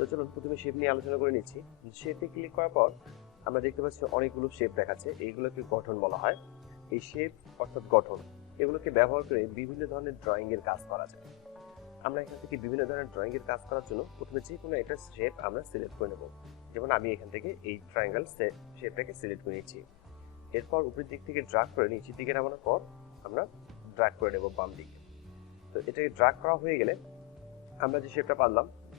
তো চলুন প্রথমে শেপ নিয়ে আলোচনা করে নিচ্ছি। শেপে ক্লিক করার পর আমরা দেখতে পাচ্ছি অনেকগুলো শেপ দেখাচ্ছে, এইগুলোকে গঠন বলা হয়। এই শেপ অর্থাৎ গঠন, এগুলোকে ব্যবহার করে বিভিন্ন ধরনের ড্রয়িং এর কাজ করা যায়। আমরা এখান থেকে বিভিন্ন ধরনের ড্রয়িং এর কাজ করার জন্য প্রথমে যে কোনো একটা শেপ আমরা সিলেক্ট করে নেব। যেমন আমি এখান থেকে এই ট্রায়াঙ্গেল শেপটাকে সিলেক্ট করে নিচ্ছি। এরপর উপরের দিক থেকে ড্র্যাগ করে নিচের দিকে নামানোর পর আমরা ড্র্যাগ করে নেব বাম দিকে। তো এটাকে ড্র্যাগ করা হয়ে গেলে আমরা যে শেপটা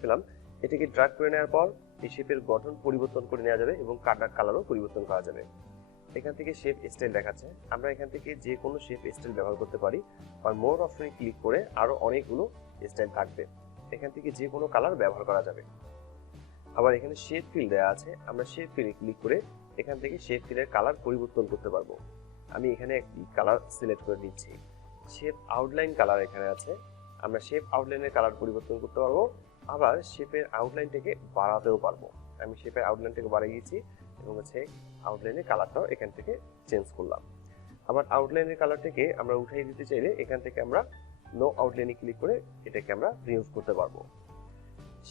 পেলাম এটাকে ড্র্যাগ করে নেওয়ার পর এই শেপের গঠন পরিবর্তন করে নেওয়া যাবে এবং কালারও পরিবর্তন করা যাবে। এখান থেকে শেপ স্টাইল দেখাচ্ছে, আমরা এখান থেকে যে কোনো শেপ স্টাইল ব্যবহার করতে পারি। আর মোর অপশনে ক্লিক করে আরো অনেকগুলো স্টাইল থাকবে, এখান থেকে যে কোনো কালার ব্যবহার করা যাবে। আবার এখানে শেপ ফিল দেওয়া আছে, আমরা শেপ ফিলে ক্লিক করে এখান থেকে শেপ ফিলের কালার পরিবর্তন করতে পারবো। আমি এখানে একটি কালার সিলেক্ট করে নিচ্ছি। শেপ আউটলাইন কালার এখানে আছে, আমরা শেপ আউটলাইনের কালার পরিবর্তন করতে পারবো। আবার শেপের আউটলাইনটাকে বাড়াতেও পারবো। আমি শেপের আউটলাইনটাকে বাড়িয়ে দিয়েছি এবং আউটলাইনের কালারটাও এখান থেকে চেঞ্জ করলাম। আবার আউটলাইনের কালারটাকে আমরা উঠিয়ে দিতে চাইলে এখান থেকে আমরা নো আউটলাইনে ক্লিক করে এটাকে আমরা রিমুভ করতে পারবো।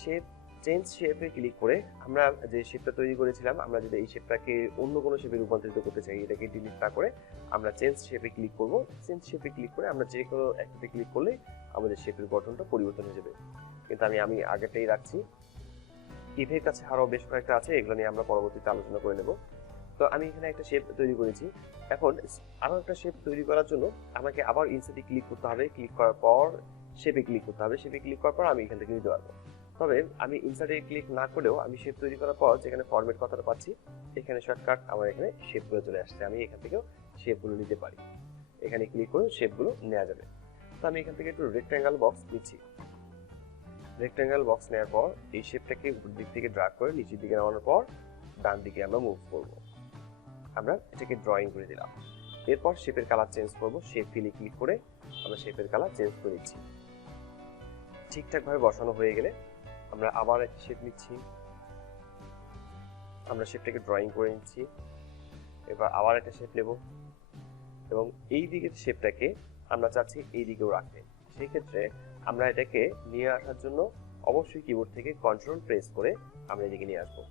শেপ চেঞ্জ শেপে ক্লিক করে আমরা যে শেপটা তৈরি করেছিলাম, আমরা যদি এই শেপটাকে অন্য কোনো শেপে রূপান্তরিত করতে চাই, এটাকে ডিলিট না করে আমরা চেঞ্জ শেপে ক্লিক করব। চেঞ্জ শেপে ক্লিক করে আমরা যে কোনো একটাতে ক্লিক করলে আমাদের শেপের গঠনটা পরিবর্তন হয়ে যাবে। কিন্তু আমি আগেটাই রাখছি। ইভের কাছে আরও বেশ কয়েকটা আছে, এগুলো নিয়ে আমরা পরবর্তীতে আলোচনা করে নেব। তো আমি এখানে একটা শেপ তৈরি করেছি। এখন আরও একটা শেপ তৈরি করার জন্য আমাকে আবার ইনসার্টে ক্লিক করতে হবে। ক্লিক করার পর শেপে ক্লিক করতে হবে। শেপে ক্লিক করার পর আমি এখান থেকে নিতে পারবো। তবে আমি ইনসার্টে ক্লিক না করেও আমি শেপ তৈরি করার পর যেখানে ফরম্যাট কথাটা পাচ্ছি, এখানে শর্টকাট আমার এখানে শেপগুলো চলে আসছে। আমি এখান থেকেও শেপগুলো নিতে পারি, এখানে ক্লিক করে শেপগুলো নেওয়া যাবে। তো আমি এখান থেকে একটু রেক্ট্যাঙ্গেল বক্স নিচ্ছি। রেক্ট্যাঙ্গেল বক্স নেওয়ার পর এই শেপটাকে উপর দিক থেকে ড্র্যাগ করে নিচের দিকে নামানোর পর ডান দিকে আমরা মুভ করব। আমরা এটাকে ড্রয়িং করে দিলাম। এরপর শেপের কালার চেঞ্জ করব। শেপ ফিলে ক্লিক করে আমরা শেপের কালার চেঞ্জ করে দিচ্ছি। ঠিকঠাকভাবে বসানো হয়ে গেলে আমরা আবার একটা শেপ নিচ্ছি, আমরা শেপটাকে ড্রয়িং করে নিচ্ছি। এবার আবার একটা শেপ নেব এবং এই দিকের শেপটাকে আমরা চাচ্ছি এই দিকেও রাখতে। সেই ক্ষেত্রে আমরা এটাকে নিয়ে আসার জন্য অবশ্যই কিবোর্ড থেকে কন্ট্রোল প্রেস করে আমরা এদিকে নিয়ে আসবো।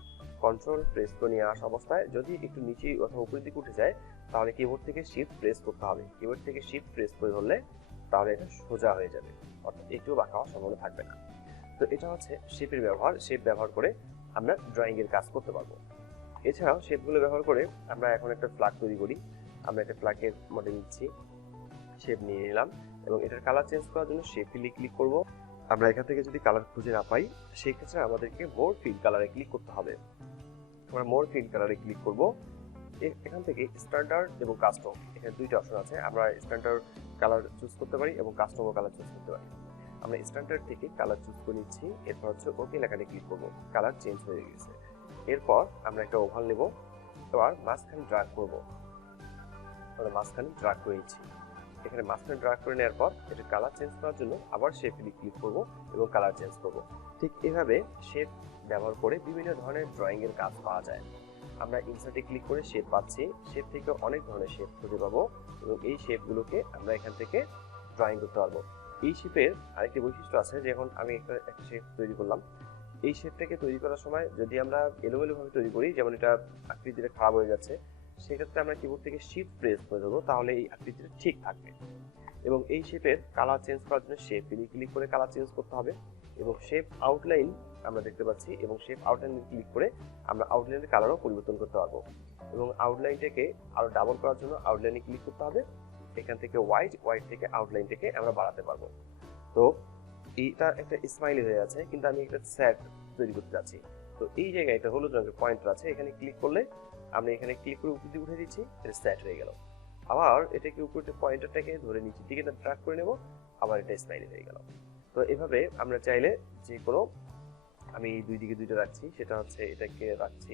কন্ট্রোল প্রেস করে নিয়ে আসা অবস্থায় যদি একটু নিচে অথবা উপরের দিকে উঠে যায়, তাহলে কিবোর্ড থেকে শিফট প্রেস করতে হবে। কিবোর্ড থেকে শিফট প্রেস করে ধরলে তাহলে এটা সোজা হয়ে যাবে, অর্থাৎ একটু বাঁকা হওয়ার সম্ভাবনা থাকবে না। তো এটা হচ্ছে শেপের ব্যবহার। শেপ ব্যবহার করে আমরা ড্রয়িং এর কাজ করতে পারবো। এছাড়াও শেপগুলো ব্যবহার করে আমরা এখন একটা ফ্ল্যাগ তৈরি করি। আমরা একটা ফ্ল্যাগের মডেল নিচ্ছি, শেপ নিয়ে নিলাম এবং এটার কালার চেঞ্জ করার জন্য শেপ ফিলে ক্লিক করব। আমরা এখান থেকে যদি কালার খুঁজে না পাই, সেই ক্ষেত্রে আমাদেরকে মোর ফিল কালারে ক্লিক করতে হবে। আমরা মোর ফিল কালারে ক্লিক করব। এখান থেকে স্ট্যান্ডার্ড এবং কাস্টম, এখানে দুইটা অপশন আছে। আমরা স্ট্যান্ডার্ড কালার চুজ করতে পারি এবং কাস্টমও কালার চুজ করতে পারি। আমরা স্ট্যান্ডার্ড থেকে কালার চুজ করে নিচ্ছি। এরপর হচ্ছে ওকে লেখাটা ক্লিক করব। কালার চেঞ্জ হয়ে গেছে। এরপর আমরা একটা ওভাল নেব, এবার মাঝখানে ড্র্যাগ করব। আমরা মাঝখানে ড্র্যাগ করে নিচ্ছি। এখানে মাঝখানে ড্র্যাগ করে নেওয়ার পর এটা কালার চেঞ্জ করার জন্য আবার শেপ ক্লিক করব এবং কালার চেঞ্জ করব। ঠিক এভাবে শেপ ব্যবহার করে বিভিন্ন ধরনের ড্রয়িং এর কাজ পাওয়া যায়। আমরা ইনসার্টে ক্লিক করে শেপ পাচ্ছি, শেপ থেকে অনেক ধরনের শেপ খুঁজে পাবো এবং এই শেপগুলোকে আমরা এখান থেকে ড্রয়িং করতে পারবো। এই শেপের আরেকটি বৈশিষ্ট্য আছে, যখন আমি একটা শেপ তৈরি করলাম, এই শেপটাকে তৈরি করার সময় যদি আমরা এলোমেলোভাবে তৈরি করি, যেমন এটা আকৃতিটা খারাপ হয়ে যাচ্ছে, সেক্ষেত্রে আমরা কিবোর্ড থেকে শিফট প্রেস করে দেবো, তাহলে এই আকৃতিটা ঠিক থাকবে। এবং এই শেপের কালার চেঞ্জ করার জন্য শেপ ক্লিক করে কালার চেঞ্জ করতে হবে এবং শেপ আউটলাইন আমরা দেখতে পাচ্ছি এবং শেপ আউটলাইনে ক্লিক করে আমরা আউটলাইনের কালারও পরিবর্তন করতে পারবো। এবং আউটলাইনটাকে আরো ডাবল করার জন্য আউটলাইনে ক্লিক করতে হবে। এখান থেকে হোয়াইট থেকে আউটলাইনটাকে আমরা বাড়াতে পারবো। তো এইটা একটা স্মাইলি হয়ে আছে, কিন্তু আমি একটা স্যাড তৈরি করতে যাচ্ছি। তো এই জায়গায় একটা হলুদ রঙের পয়েন্টার আছে, এখানে ক্লিক করলে আমরা এখানে ক্লিক করে উপর দিকে উঠে দিচ্ছি, এটা স্যাড হয়ে গেল। আবার এটাকে উপরে পয়েন্টারটাকে ধরে নিচের দিকে ট্র্যাক করে নেব, আবার এটা স্মাইলি হয়ে গেল। তো এভাবে আমরা চাইলে যে কোনো, আমি দুই দিকে দুইটা রাখছি, সেটা হচ্ছে এটাকে রাখছি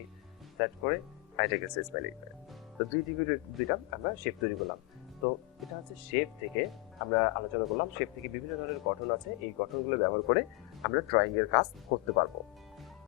সেট করে, এটাকে স্মাইলি করে। তো দুই দিকে দুইটা আমরা শেপ তৈরি করলাম। তো এটা হচ্ছে শেপ থেকে আমরা আলোচনা করলাম। শেপ থেকে বিভিন্ন ধরনের গঠন আছে, এই গঠনগুলো ব্যবহার করে আমরা ড্রয়িং এর কাজ করতে পারবো।